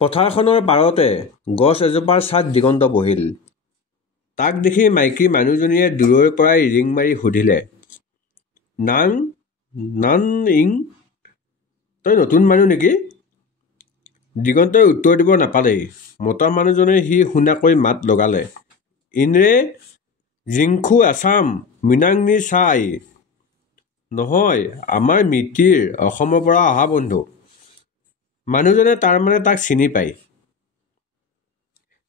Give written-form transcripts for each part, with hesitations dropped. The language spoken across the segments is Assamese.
পথাৰখনৰ পাৰতে গছ এজোপাৰ ছাঁত দিগন্ত বহিল। তাক দেখি মাইকী মানুহজনীয়ে দূৰৈৰ পৰাই ৰিং মাৰি সুধিলে, নান ইং, তই নতুন মানুহ নেকি? দিগন্তই উত্তৰ দিব নাপালেই। মতা মানুহজনে সি শুনাকৈ মাত লগালে, ইনৰে জিংখু আছাম মিনাংনি চাই। নহয়, আমাৰ মিতিৰ, অসমৰ পৰা অহা বন্ধু। মানুহজনে তাৰমানে তাক চিনি পায়।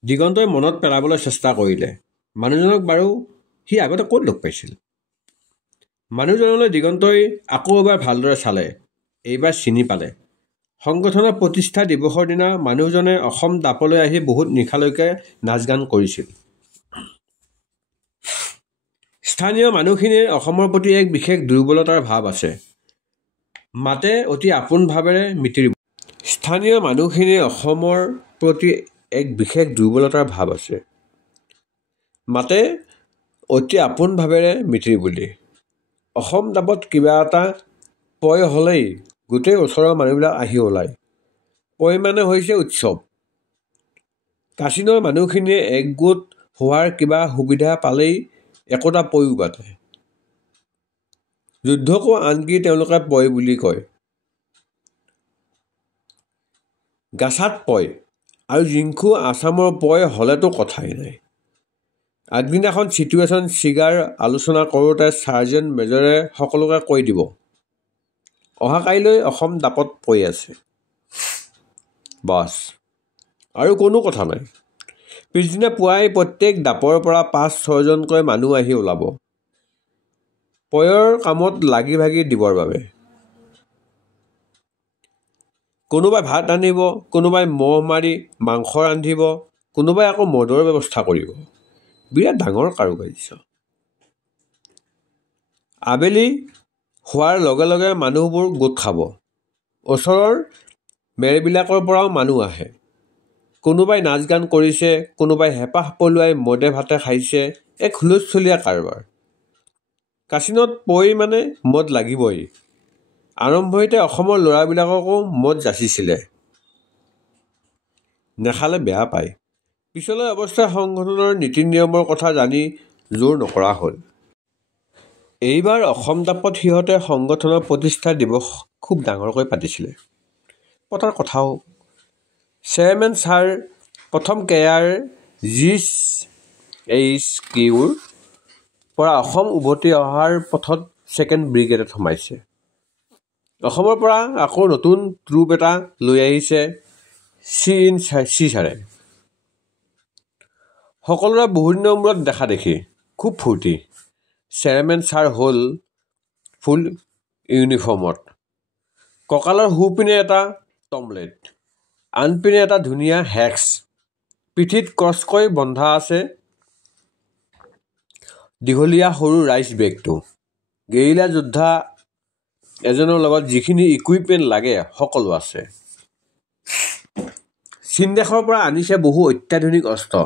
দিগন্তই মনত পেলাবলৈ চেষ্টা কৰিলে, মানুহজনক বাৰু সি আগতে ক'ত লগ পাইছিল। মানুহজনলৈ দিগন্তই আকৌ এবাৰ ভালদৰে চালে। এইবাৰ চিনি পালে। সংগঠনৰ প্ৰতিষ্ঠা দিৱসৰ দিনা মানুহজনে অসম দাপলৈ আহি বহুত নিশালৈকে নাচ গান কৰিছিল। স্থানীয় মানুহখিনিৰ অসমৰ প্ৰতি এক বিশেষ দুৰ্বলতাৰ ভাৱ আছে। মাতে অতি আপোন ভাৱেৰে মিতিৰ। স্থানীয় মানুহখিনিৰ অসমৰ প্ৰতি এক বিশেষ দুৰ্বলতাৰ ভাৱ আছে। মাতে অতি আপোন ভাৱেৰে মিতিৰ বুলি। অসম দাপত কিবা এটা পয় হ'লেই গোটেই ওচৰৰ মানুহবিলাক আহি ওলায়। পয় মানে হৈছে উৎসৱ। কাচিনৰ মানুহখিনিয়ে একগোট হোৱাৰ কিবা সুবিধা পালেই একোটা পয়ো পাতে। যুদ্ধকো আনকি তেওঁলোকে পয় বুলি কয়। গাছাত পয় আৰু জিংখু আছামৰ পয় হ'লেতো কথাই নাই। আগদিনাখন চিটুৱেশ্যন চিগাৰ আলোচনা কৰোঁতে ছাৰ্জেণ্ট মেজৰে সকলোকে কৈ দিব, অহাকাইলৈ অসম দাপত পয় আছে। বাছ, আৰু কোনো কথা নাই। পিছদিনা পুৱাই প্ৰত্যেক দাপৰ পৰা ৫-৬জনকৈ মানুহ আহি ওলাব, পয়ৰ কামত লাগি ভাগি দিবৰ বাবে। কোনোবাই ভাত ৰান্ধিব, কোনোবাই মহ মাৰি মাংস ৰান্ধিব, কোনোবাই আকৌ মদৰ ব্যৱস্থা কৰিব। বিৰাট ডাঙৰ কাৰুকাৰ্য। আবেলি হোৱাৰ লগে লগে মানুহবোৰ গোট খাব। ওচৰৰ মেৰবিলাকৰ পৰাও মানুহ আহে। কোনোবাই নাচ গান কৰিছে, কোনোবাই হেঁপাহ পলুৱাই মদে ভাতে খাইছে। এক হুলস্থলীয়া কাৰবাৰ। কাচিনত পয় মানে মদ লাগিবই। আৰম্ভণিতে অসমৰ ল'ৰাবিলাককো মদ যাচিছিলে। নেখালে বেয়া পায়। পিছলৈ অৱশ্যে সংগঠনৰ নীতি নিয়মৰ কথা জানি জোৰ নকৰা হ'ল। এইবাৰ অসম দাপত সিহঁতে সংগঠনৰ প্ৰতিষ্ঠা দিৱস খুব ডাঙৰকৈ পাতিছিলে। পতাৰ কথাও। চেয়াৰমেন ছাৰ প্ৰথম KRGHQৰ পৰা অসম উভতি অহাৰ পথত 2nd ব্ৰিগেডত সোমাইছে। অসমৰ পৰা আকৌ নতুন ট্ৰুপ এটা লৈ আহিছে চি ছাৰে। সকলোৰে বহুদিনৰ মূৰত দেখা দেখি। খুব ফূৰ্তি। চেয়াৰমেন ছাৰ হ'ল ফুল ইউনিফৰ্মত। কঁকালৰ সোঁপিনে এটা টমলেট, আনপিনে এটা ধুনীয়া হেক্স। পিঠিত ক্ৰছকৈ বন্ধা আছে দীঘলীয়া সৰু ৰাইচ বেগটো। গেৰিলা যোদ্ধা এজনৰ লগত যিখিনি ইকুইপমেণ্ট লাগে সকলো আছে। চীন দেশৰ পৰা আনিছে বহু অত্যাধুনিক অস্ত্ৰ।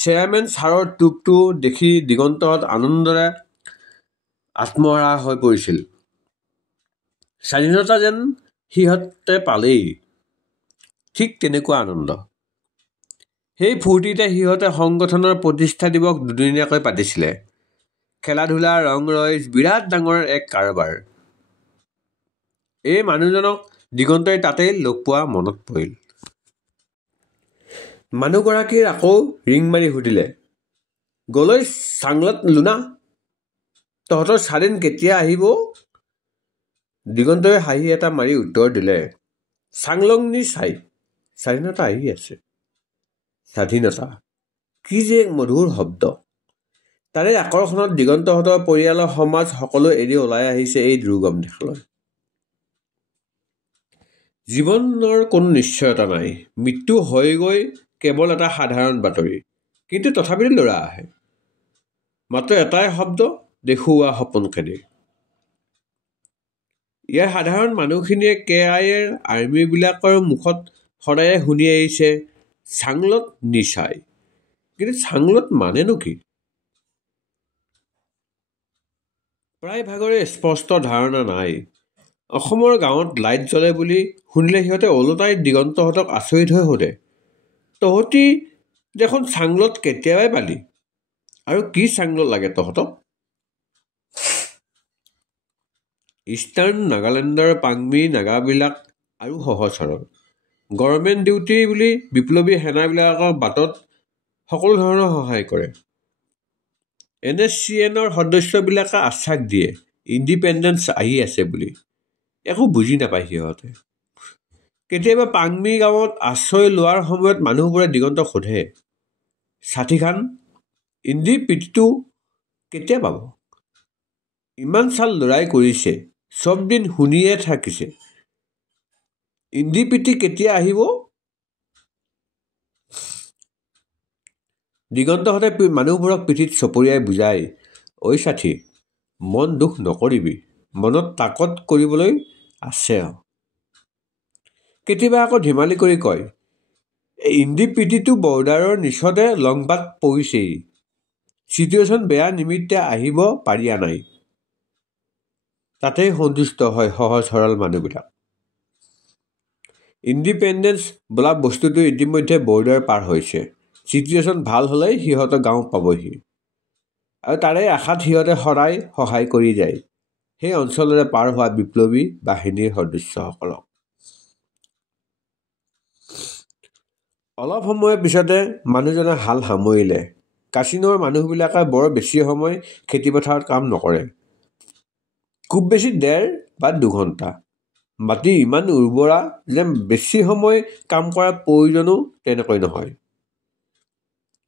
চেয়াৰমেন ছাৰৰ ট্ৰুপটো দেখি দিগন্তহঁত আনন্দৰে আত্মহাৰা হৈ পৰিছিল। স্বাধীনতা যেন সিহঁতে পালেই, ঠিক তেনেকুৱা আনন্দ। সেই ফূৰ্তিতে সিহঁতে সংগঠনৰ প্ৰতিষ্ঠা দিৱস দুদিনীয়াকৈ পাতিছিলে। খেলা-ধূলা, ৰং-ৰইচ, বিৰাট ডাঙৰ এক কাৰবাৰ। এই মানুহজনক দিগন্তই তাতেই লগ পোৱা মনত পৰিল। মানুহগৰাকীৰ আকৌ ৰিং মাৰি সুধিলে, গলৈ চাংলত লুনা, তহঁতৰ স্বাধীন কেতিয়া আহিব? দিগন্তই হাঁহি এটা মাৰি উত্তৰ দিলে, চাংলং নি চাই, স্বাধীনতা আহি আছে। স্বাধীনতা, কি যে এক মধুৰ শব্দ। তাৰে আকৰ্ষণত দিগন্তহঁতৰ পৰিয়ালৰ সমাজ সকলো এৰি ওলাই আহিছে এই দুৰ্গম দেশলৈ। জীৱনৰ কোনো নিশ্চয়তা নাই। মৃত্যু হয়গৈ কেৱল এটা সাধাৰণ বাতৰি। কিন্তু তথাপিতো ল'ৰা আহে। মাত্ৰ এটাই শব্দ, দেখুওৱা সপোনখেদি। ইয়াৰ সাধাৰণ মানুহখিনিয়ে KIAৰ আৰ্মিবিলাকৰ মুখত সদায়ে শুনি আহিছে চাংলত নিচাই। কিন্তু চাংলত মানেনো কি? প্ৰায় ভাগৰে স্পষ্ট ধাৰণা নাই। অসমৰ গাঁৱত লাইট জ্বলে বুলি শুনিলে সিহঁতে ওলোটাই দিগন্তহঁতক আচৰিত হৈ সোধে, তহঁতি দেখোন চাংলত কেতিয়াবাই পালি, আৰু কি চাংলত লাগে তহঁতক? ইষ্টাৰ্ণ নাগালেণ্ডৰ পাংমি নাগাবিলাক আৰু সহজ সৰল। গভৰ্ণমেণ্ট ডিউটি বুলি বিপ্লৱী সেনাবিলাকৰ বাটত সকলো ধৰণৰ সহায় কৰে। NSCNৰ সদস্যবিলাকে আশ্বাস দিয়ে ইণ্ডিপেণ্ডেঞ্চ আহি আছে বুলি। একো বুজি নাপায় সিহঁতে। কেতিয়াবা পাংমি গাঁৱত আশ্ৰয় লোৱাৰ সময়ত মানুহবোৰে দিগন্তক সোধে, ষাঠিখান ইণ্ডিপিটিটো কেতিয়া পাব? ইমান চাল লৰাই কৰিছে, চব দিন শুনিয়ে থাকিছে, ইণ্ডিপিটি কেতিয়া আহিব? দিগন্তহঁতে মানুহবোৰক পিঠিত চপৰিয়াই বুজায়, ঐ ষাঠি, মন দুখ নকৰিবি, মনত তাকত কৰিবলৈ আছে। কেতিয়াবা আকৌ ধেমালি কৰি কয়, এই ইণ্ডিপিটিটো বৰ্ডাৰৰ নিচতে লংবাত পৰিছেই, চিটুৱেশ্যন বেয়া নিমিত্তে আহিব পাৰিয়া নাই। তাতেই সন্তুষ্ট হয় সহজ সৰল মানুহবিলাক। ইণ্ডিপেণ্ডেঞ্চ বোলা বস্তুটো ইতিমধ্যে বৰ্ডাৰ পাৰ হৈছে, চিটুৱেশ্যন ভাল হ'লেই সিহঁতৰ গাঁও পাবহি, আৰু তাৰে আশাত সিহঁতে সদায় সহায় কৰি যায় সেই অঞ্চলৰে পাৰ হোৱা বিপ্লৱী বাহিনীৰ সদস্যসকলক। অলপ সময়ৰ পিছতে মানুহজনে হাল সামৰিলে। কাচিনৰ মানুহবিলাকে বৰ বেছি সময় খেতিপথাৰত কাম নকৰে, খুব বেছি 1.5 বা 2 ঘণ্টা। মাটি ইমান উৰ্বৰা যে বেছি সময় কাম কৰাৰ প্ৰয়োজনো তেনেকৈ নহয়।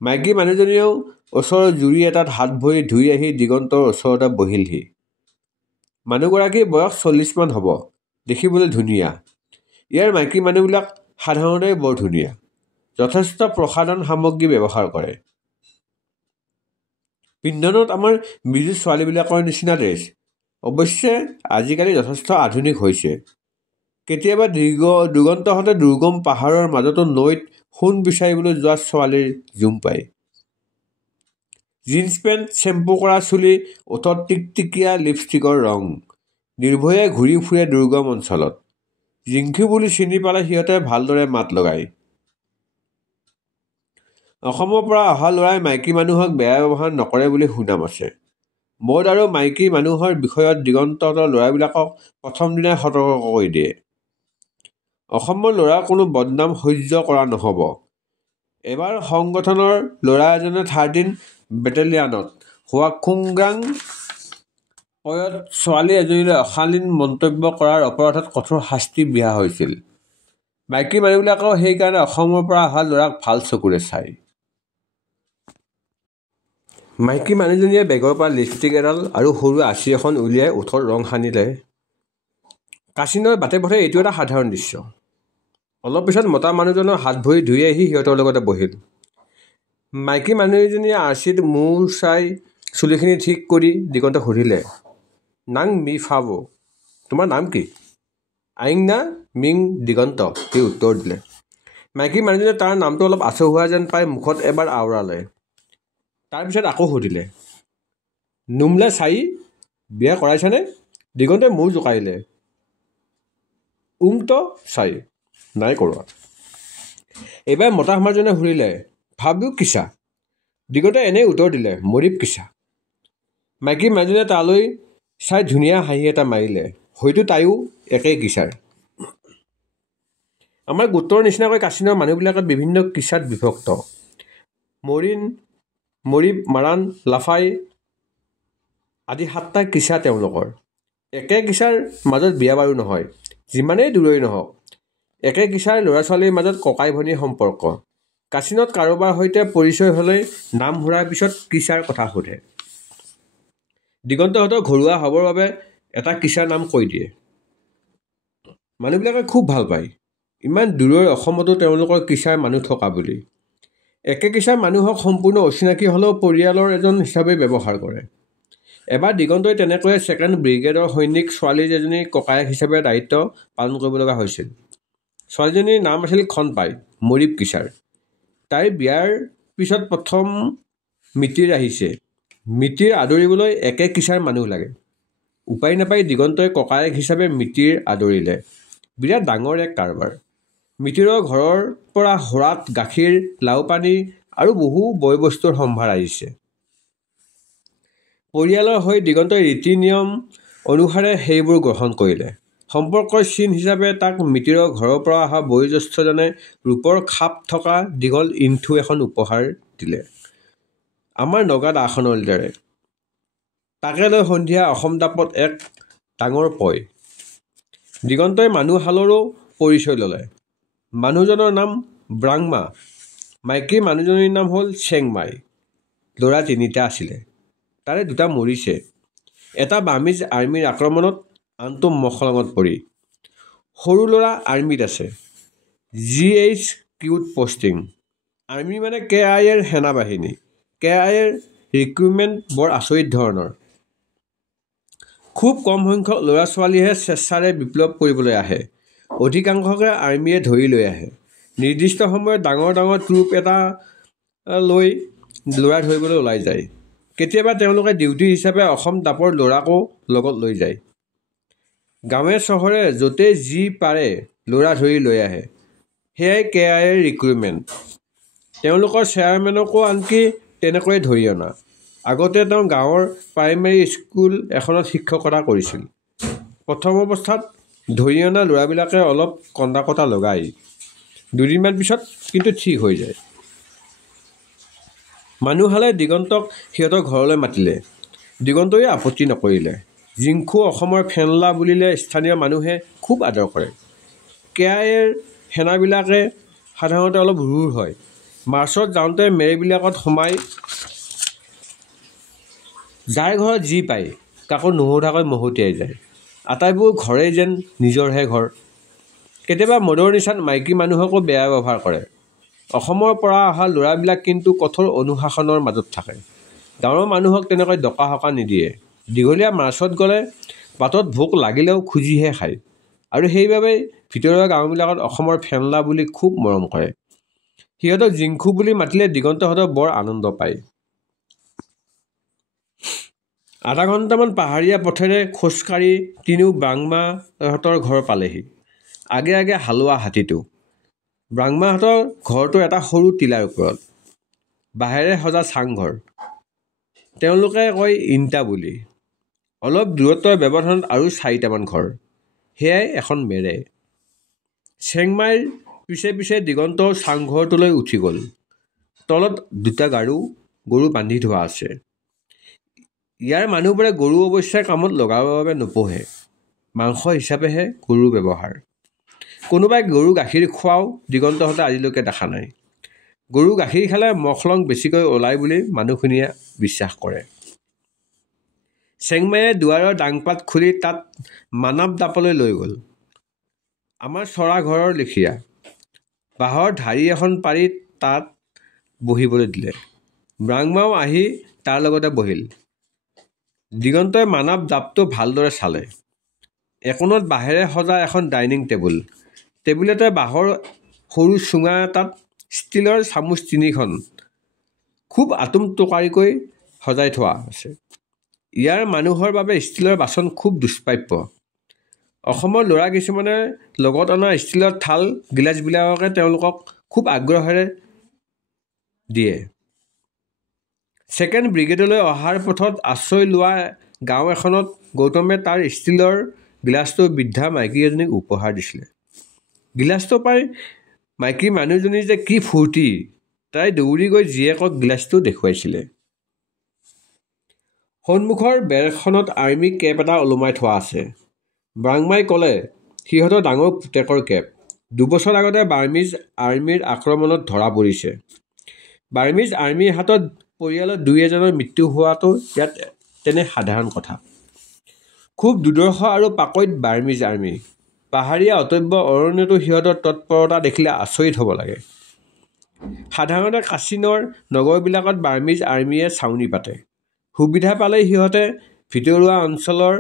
মাইকী মানুহজনীয়েও ওচৰৰ জুৰি এটাত হাত ভৰি ধুই আহি দিগন্তৰ ওচৰতে বহিলহি। মানুহগৰাকীৰ বয়স 40 মান হ'ব, দেখিবলৈ ধুনীয়া। ইয়াৰ মাইকী মানুহবিলাক সাধাৰণতে বৰ ধুনীয়া, যথেষ্ট প্ৰসাধন সামগ্ৰী ব্যৱহাৰ কৰে। পিন্ধনত আমাৰ মিজু ছোৱালীবিলাকৰ নিচিনা ড্ৰেছ, অৱশ্যে আজিকালি যথেষ্ট আধুনিক হৈছে। কেতিয়াবা দিগন্তহঁতে দুৰ্গম পাহাৰৰ মাজতো নৈত সোণ বিচাৰিবলৈ যোৱা ছোৱালীৰ জুম পায়। জিন্স পেণ্ট, চেম্পু কৰা চুলি, ওঠত টিকটিকীয়া লিপষ্টিকৰ ৰং, নিৰ্ভয়ে ঘূৰি ফুৰে দুৰ্গম অঞ্চলত। জিংকু বুলি চিনি পালে সিহঁতে ভালদৰে মাত লগায়। অসমৰ পৰা অহা ল'ৰাই মাইকী মানুহক বেয়া ব্যৱহাৰ নকৰে বুলি সুনাম আছে। মদ আৰু মাইকী মানুহৰ বিষয়ত দিগন্তহঁতৰ ল'ৰাবিলাকক প্ৰথম দিনাই সতৰ্ক কৰি দিয়ে। অসমৰ ল'ৰাৰ কোনো বদনাম সহ্য কৰা নহ'ব। এবাৰ সংগঠনৰ ল'ৰা এজনে 13 বেটেলিয়ানত হোৱা খুংগ্ৰাং পয়ত ছোৱালী এজনীলৈ অশালীন মন্তব্য কৰাৰ অপৰাধত কঠোৰ শাস্তি বিহা হৈছিল। মাইকী মানুহবিলাকেও সেইকাৰণে অসমৰ পৰা অহা ল'ৰাক ভাল চকুৰে চায়। মাইকী মানুহজনীয়ে বেগৰ পৰা লিপষ্টিক এডাল আৰু সৰু আঁচি এখন উলিয়াই ওঠত ৰং সানিলে। কাচিনৰ বাটে পথে এইটো এটা সাধাৰণ দৃশ্য। অলপ পিছত মতা মানুহজনৰ হাত ভৰি ধুই আহি সিহঁতৰ লগতে বহিল। মাইকী মানুহজনীয়ে আৰ্চিত মূৰ চাই চুলিখিনি ঠিক কৰি দিগন্তক সুধিলে, নাং মি ফাব, তোমাৰ নাম কি? আইং না মিং দিগন্ত, সি উত্তৰ দিলে। মাইকী মানুহজনীয়ে তাৰ নামটো অলপ আচহুৱা যেন পাই মুখত এবাৰ আওৰালে। তাৰপিছত আকৌ সুধিলে, নুমলে চাই, বিয়া কৰাইছানে? দিগন্তই মূৰ জোকাৰিলে, ত চাই, নাই কৰোৱা। এইবাৰ মতা মানুহজনে সুধিলে, ভাবিও কিছা? দিগন্তই এনেই উত্তৰ দিলে, মৰিব কিছা। মাইকী মানুহজনীয়ে তালৈ চাই ধুনীয়া হাঁহি এটা মাৰিলে, হয়তো তাইও একেই কিছাৰ। আমাৰ গোটৰ নিচিনাকৈ কাচিনৰ মানুহবিলাকে বিভিন্ন কিছাত বিভক্ত। মৰিন, মৰিব, মাৰাণ, লাফাই আদি 7টা কিছা তেওঁলোকৰ। একে কিছাৰ মাজত বিয়া বাৰু নহয়, যিমানেই দূৰৈ নহওক। একে কিছাৰ ল'ৰা ছোৱালীৰ মাজত ককাই ভনীৰ সম্পৰ্ক। কাচিনত কাৰোবাৰ সৈতে পৰিচয় হ'লেই নাম সুৰাৰ পিছত কিছাৰ কথা সোধে। দিগন্তহঁতৰ ঘৰুৱা হ'বৰ বাবে এটা কিছাৰ নাম কৈ দিয়ে। মানুহবিলাকে খুব ভাল পায়, ইমান দূৰৈৰ অসমতো তেওঁলোকৰ কিছাৰ মানুহ থকা বুলি। একে কিছাৰ মানুহক সম্পূৰ্ণ অচিনাকি হ'লেও পৰিয়ালৰ এজন হিচাপে ব্যৱহাৰ কৰে। এবাৰ দিগন্তই তেনেকৈয়ে 2nd ব্ৰিগেডৰ সৈনিক ছোৱালী এজনীৰ ককায়েক হিচাপে দায়িত্ব পালন কৰিব লগা হৈছিল। ছোৱালীজনীৰ নাম আছিল খনপাই, মৰিব কিছাৰ। তাইৰ বিয়াৰ পিছত প্ৰথম মিতিৰ আহিছে। মিতিৰ আদৰিবলৈ একে কিছাৰ মানুহ লাগে। উপায় নাপাই দিগন্তই ককায়েক হিচাপে মিতিৰ আদৰিলে। বিৰাট ডাঙৰ এক কাৰবাৰ। মিতিৰৰ ঘৰৰ পৰা হোৰাত গাখীৰ, লাও পানী আৰু বহু বয় বস্তুৰ সম্ভাৰ আহিছে। পৰিয়ালৰ হৈ দিগন্তই ৰীতি নিয়ম অনুসাৰে সেইবোৰ গ্ৰহণ কৰিলে। সম্পৰ্কৰ চিন হিচাপে তাক মিতিৰৰ ঘৰৰ পৰা অহা বয়োজ্যেষ্ঠজনে ৰূপৰ খাপ থকা দীঘল ইন্ধু এখন উপহাৰ দিলে, আমাৰ নগা দাখনৰ দৰে। তাকে লৈ সন্ধিয়া অসম তাপত এক ডাঙৰ পয়। দিগন্তই মানুহহালৰো পৰিচয় ল'লে। মানুহজনৰ নাম ব্ৰাংমা, মাইকী মানুহজনীৰ নাম হ'ল চেংমাই। ল'ৰা 3টা আছিলে, তাৰে 2টা মৰিছে। এটা বাৰ্মিজ আৰ্মীৰ আক্ৰমণত, আনটো মখলঙত পৰি। সৰু ল'ৰা আৰ্মীত আছে, GHQত পষ্টিং। আৰ্মী মানে KIAৰ সেনাবাহিনী। KIAৰ ৰিক্ৰুটমেণ্ট বৰ আচৰিত ধৰণৰ। খুব কম সংখ্যক ল'ৰা ছোৱালীহে স্বেচ্ছাৰে বিপ্লৱ কৰিবলৈ আহে। অধিকাংশকে আৰ্মীয়ে ধৰি লৈ আহে। নিৰ্দিষ্ট সময়ত ডাঙৰ ডাঙৰ ট্ৰুপ এটা লৈ ল'ৰা ধৰিবলৈ ওলাই যায়। কেতিয়াবা তেওঁলোকে ডিউটি হিচাপে অসম তাপৰ ল'ৰাকো লগত লৈ যায়। গাঁৱে চহৰে য'তেই যি পাৰে ল'ৰা ধৰি লৈ আহে। সেয়াই KIAৰ ৰিক্ৰুটমেণ্ট। তেওঁলোকৰ চেয়াৰমেনকো আনকি তেনেকৈয়ে ধৰি অনা। আগতে তেওঁ গাঁৱৰ প্ৰাইমেৰী স্কুল এখনত শিক্ষকতা কৰিছিল। প্ৰথম অৱস্থাত ধৰি অনা ল'ৰাবিলাকে অলপ কন্দা কটা লগায়, দুদিনমান পিছত কিন্তু ঠিক হৈ যায়। মানুহহালে দিগন্তক সিহঁতৰ ঘৰলৈ মাতিলে। দিগন্তই আপত্তি নকৰিলে। জিংখু অসমৰ ফেনলা বুলিলে স্থানীয় মানুহে খুব আদৰ কৰে। KIAৰ সেনাবিলাকে সাধাৰণতে অলপ ৰুৰ হয়। মাৰ্চত যাওঁতে মেৰবিলাকত সোমাই যাৰ ঘৰত যি পায় কাকো নুসুধাকৈ মহতিয়াই যায়। আটাইবোৰ ঘৰেই যেন নিজৰহে ঘৰ। কেতিয়াবা মদৰ নিচাত মাইকী মানুহকো বেয়া ব্যৱহাৰ কৰে। অসমৰ পৰা অহা ল'ৰাবিলাক কিন্তু কঠোৰ অনুশাসনৰ মাজত থাকে। গাঁৱৰ মানুহক তেনেকৈ ডকা হকা নিদিয়ে। দীঘলীয়া মাৰ্চত গ'লে বাটত ভোক লাগিলেও খুজিহে খায়। আৰু সেইবাবেই ভিতৰুৱা গাঁওবিলাকত অসমৰ ফেনলা বুলি খুব মৰম কৰে। সিহঁতক জিংখু বুলি মাতিলে দিগন্তহঁতে বৰ আনন্দ পায়। আধা ঘণ্টামান পাহাৰীয়া পথেৰে খোজকাঢ়ি তিনিও ব্ৰাংমাহঁতৰ ঘৰ পালেহি। আগে আগে হালোৱা হাতীটো। ব্ৰাংমাহঁতৰ ঘৰটো এটা সৰু টিলাৰ ওপৰত, বাঁহেৰে সজা চাংঘৰ। তেওঁলোকে কয় ইণ্টা বুলি। অলপ দূৰত্বৰ ব্যৱধানত আৰু 4টামান ঘৰ। সেয়াই এখন মেৰে। চেংমাইৰ পিছে পিছে দিগন্তও চাংঘৰটোলৈ উঠি গ'ল। তলত 2টা গৰু বান্ধি থোৱা আছে। ইয়াৰ মানুহবোৰে গৰু অৱশ্যে কামত লগাবৰ বাবে নোপোহে। মাংস হিচাপেহে গৰুৰ ব্যৱহাৰ। কোনোবাই গৰু গাখীৰ খোৱাও দিগন্তহঁতে আজিলৈকে দেখা নাই। গৰু গাখীৰ খালে মখলং বেছিকৈ ওলায় বুলি মানুহখিনিয়ে বিশ্বাস কৰে। চেংমাইয়ে দুৱাৰৰ ডাংপাত খুলি তাত মানৱ দাপলৈ লৈ গ'ল। আমাৰ চৰা ঘৰৰ লেখীয়া। বাঁহৰ ঢাৰি এখন পাৰি তাত বহিবলৈ দিলে। ব্ৰাংমাও আহি তাৰ লগতে বহিল। দিগন্তই মানৱ দাপটো ভালদৰে চালে। একোণত বাঁহেৰে সজা এখন ডাইনিং টেবুল। টেবুলতে বাঁহৰ সৰু চুঙা এটাত ষ্টীলৰ চামুচ 3খন খুব আটোম-টোকাৰিকৈ সজাই থোৱা আছে। ইয়াৰ মানুহৰ বাবে ষ্টীলৰ বাচন খুব দুষ্প্ৰাপ্য। অসমৰ ল'ৰা কিছুমানে লগত অনা ষ্টীলৰ থাল গিলাচবিলাককে তেওঁলোকক খুব আগ্ৰহেৰে দিয়ে। 2nd ব্ৰিগেডলৈ অহাৰ পথত আশ্ৰয় লোৱা গাঁও এখনত গৌতমে তাৰ ষ্টীলৰ গিলাচটো বৃদ্ধা মাইকী এজনীক উপহাৰ দিছিলে। গিলাচটো পাই মাইকী মানুহজনীৰ যে কি ফূৰ্তি, তাই দৌৰি গৈ জীয়েকক গিলাচটো দেখুৱাইছিলে। সন্মুখৰ বেৰখনত আৰ্মী কেপ এটা ওলোমাই থোৱা আছে। ব্ৰাংমাই ক'লে সিহঁতৰ ডাঙৰ পুতেকৰ কেপ। 2 বছৰ আগতে বাৰ্মিজ আৰ্মীৰ আক্ৰমণত ধৰা পৰিছে। বাৰ্মিজ আৰ্মীৰ হাতত পৰিয়ালৰ 2-এজনৰ মৃত্যু হোৱাটো ইয়াত তেনে সাধাৰণ কথা। খুব দুৰ্ধৰ্ষ আৰু পাকৈত বাৰ্মিজ আৰ্মী। পাহাৰীয়া অটব্য অৰণ্যতো সিহঁতৰ তৎপৰতা দেখিলে আচৰিত হ'ব লাগে। সাধাৰণতে কাচিনৰ নগৰবিলাকত বাৰ্মিজ আৰ্মীয়ে ছাউনি পাতে। সুবিধা পালেই সিহঁতে ভিতৰুৱা অঞ্চলৰ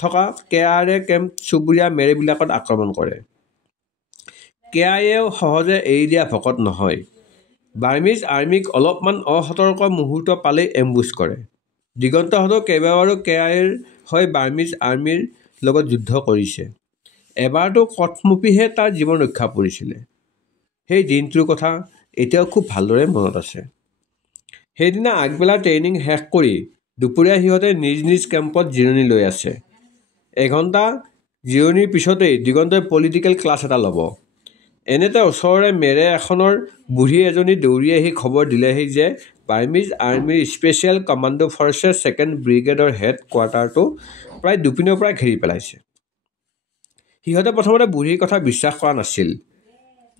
থকা KIA কেম্প চুবুৰীয়া মেৰবিলাকত আক্ৰমণ কৰে। KIAও সহজে এৰি দিয়া ভকত নহয়। বাৰ্মিজ আৰ্মীক অলপমান অসতৰ্ক মুহূৰ্ত পালেই এম্বুছ কৰে। দিগন্তহঁতেও কেইবাবাৰো KIAৰ হয় বাৰ্মিজ আৰ্মিৰ লগত যুদ্ধ কৰিছে। এবাৰতো কটমপিহে তাৰ জীৱন ৰক্ষা পৰিছিলে। সেই দিনটোৰ কথা এতিয়াও খুব ভালদৰে মনত আছে। সেইদিনা আগবেলা ট্ৰেইনিং শেষ কৰি দুপৰীয়া সিহঁতে নিজ নিজ কেম্পত জিৰণি লৈ আছে। এঘণ্টা জিৰণিৰ পিছতেই দিগন্তই পলিটিকেল ক্লাছ এটা ল'ব। এনেতে ওচৰৰে মেৰে এখনৰ বুঢ়ী এজনী দৌৰি আহি খবৰ দিলেহি যে বাৰ্মিজ আৰ্মিৰ স্পেচিয়েল কমাণ্ডো ফৰ্চে 2nd ব্ৰিগেডৰ হেড কোৱাৰ্টাৰটো প্ৰায় দুপিনৰ পৰা ঘেৰি পেলাইছে। সিহঁতে প্ৰথমতে বুঢ়ীৰ কথা বিশ্বাস কৰা নাছিল।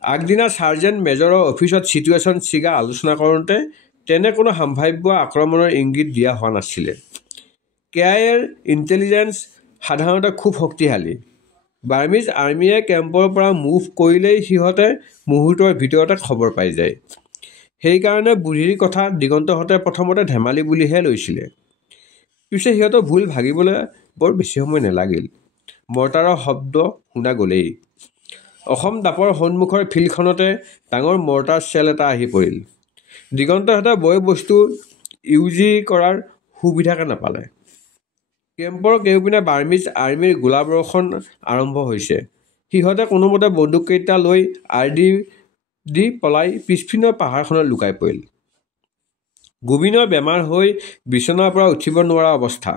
আগদিনা ছাৰ্জেণ্ট মেজৰৰ অফিচত চিটুৱেশ্যন চিগা আলোচনা কৰোঁতে তেনে কোনো সম্ভাৱ্য আক্ৰমণৰ ইংগিত দিয়া হোৱা নাছিলে। KIAৰ ইণ্টেলিজেঞ্চ সাধাৰণতে খুব শক্তিশালী। বাৰ্মিজ আৰ্মিয়ে কেম্পৰ পৰা মুভ কৰিলেই সিহঁতে মুহূৰ্তৰ ভিতৰতে খবৰ পাই যায়। সেইকাৰণে বুঢ়ীৰ কথা দিগন্তহঁতে প্ৰথমতে ধেমালি বুলিহে লৈছিলে। পিছে সিহঁতৰ ভুল ভাগিবলৈ বৰ বেছি সময় নালাগিল। মৰ্টাৰৰ শব্দ শুনা গ'লেই অসম দাপৰ সন্মুখৰ ফিল্ডখনতে ডাঙৰ মৰ্টাৰ চেল এটা আহি পৰিল। দিগন্তহঁতে বয় বস্তু ইউজি কৰাৰ সুবিধাকে নাপালে। কেম্পৰ কেউপিনে বাৰ্মিজ আৰ্মিৰ গোলাবৰ্ষণ আৰম্ভ হৈছে। সিহঁতে কোনোমতে বন্দুককেইটা লৈ আৰডি দি পলাই পিছপিনৰ পাহাৰখনত লুকাই পৰিল। গোবিনৰ বেমাৰ হৈ বিচনাৰ পৰা উঠিব নোৱাৰা অৱস্থা।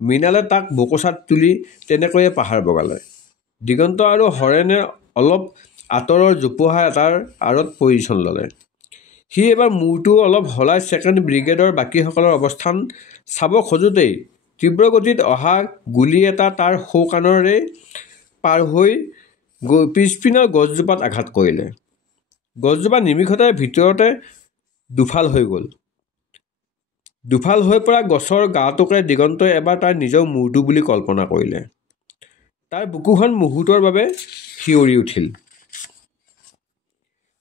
মৃণালে তাক বোকোচাত তুলি তেনেকৈয়ে পাহাৰ বগালে। দিগন্ত আৰু হৰেণে অলপ আঁতৰৰ জোপোহা এটাৰ আঁৰত পজিশ্যন ল'লে। সি এবাৰ মূৰটো অলপ হলাই 2nd ব্ৰিগেডৰ বাকীসকলৰ অৱস্থান চাব খোজোতেই তীব্ৰগতিত অহা গুলী এটা তাৰ সোঁ কাণেৰে পাৰ হৈ পিছপিনৰ গছজোপাত আঘাত কৰিলে। গছজোপা নিমিষতে ভিতৰতে দুফাল হৈ গ'ল। দুফাল হৈ পৰা গছৰ গাটোকে দিগন্তই এবাৰ তাৰ নিজৰ মূৰটো বুলি কল্পনা কৰিলে। তাৰ বুকুখন মুহূৰ্তৰ বাবে শিয়ৰি উঠিল।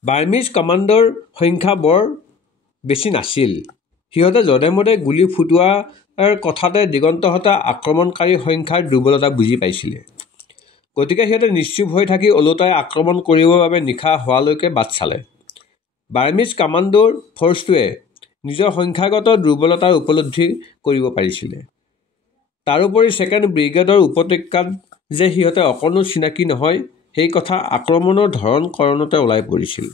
বাৰ্মিজ কমাণ্ডৰ সংখ্যা বৰ বেছি নাছিল। সিহঁতে যধে-মধে গুলী ফুটোৱাৰ কথাতে দিগন্তহঁতে আক্ৰমণকাৰীৰ সংখ্যাৰ দুৰ্বলতা বুজি পাইছিলে। গতিকে সিহঁতে নিশ্চুপ হৈ থাকি ওলোটাই আক্ৰমণ কৰিবৰ বাবে নিশা হোৱালৈকে বাট চালে। বাৰ্মিজ কমাণ্ডো ফৰ্চটোৱে নিজৰ সংখ্যাগত দুৰ্বলতাৰ উপলব্ধি কৰিব পাৰিছিলে। তাৰোপৰি 2nd ব্ৰিগেডৰ উপত্যকাত যে সিহঁতে অকণো চিনাকি নহয় সেই কথা আক্ৰমণৰ ধৰণ কৰণতে ওলাই পৰিছিল।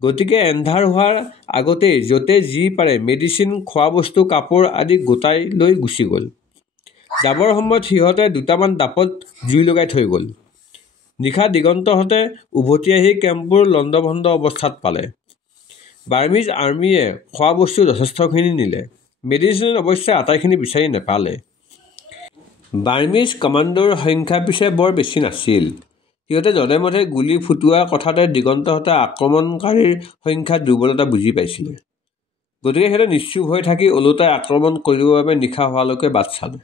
গতিকে এন্ধাৰ হোৱাৰ আগতেই য'তে যি পাৰে মেডিচিন, খোৱা বস্তু, কাপোৰ আদি গোটাই লৈ গুচি গ'ল। যাবৰ সময়ত সিহঁতে দুটামান দাপত জুই লগাই থৈ গ'ল। নিশা দিগন্তহঁতে উভতি আহি কেম্পবোৰ লণ্ডভণ্ড অৱস্থাত পালে। বাৰ্মিজ আৰ্মিয়ে খোৱা বস্তু যথেষ্টখিনি নিলে। মেডিচিন অৱশ্যে আটাইখিনি বিচাৰি নেপালে। বাৰ্মিজ কমাণ্ডোৰ সংখ্যা পিছে বৰ বেছি নাছিল। সিহঁতে যধে-মধে গুলী ফুটোৱাৰ কথাতে দিগন্তহঁতে আক্ৰমণকাৰীৰ সংখ্যাৰ দুৰ্বলতা বুজি পাইছিলে। গতিকে সিহঁতে নিশ্চুপ হৈ থাকি ওলোটাই আক্ৰমণ কৰিবৰ বাবে নিশা হোৱালৈকে বাট চালে।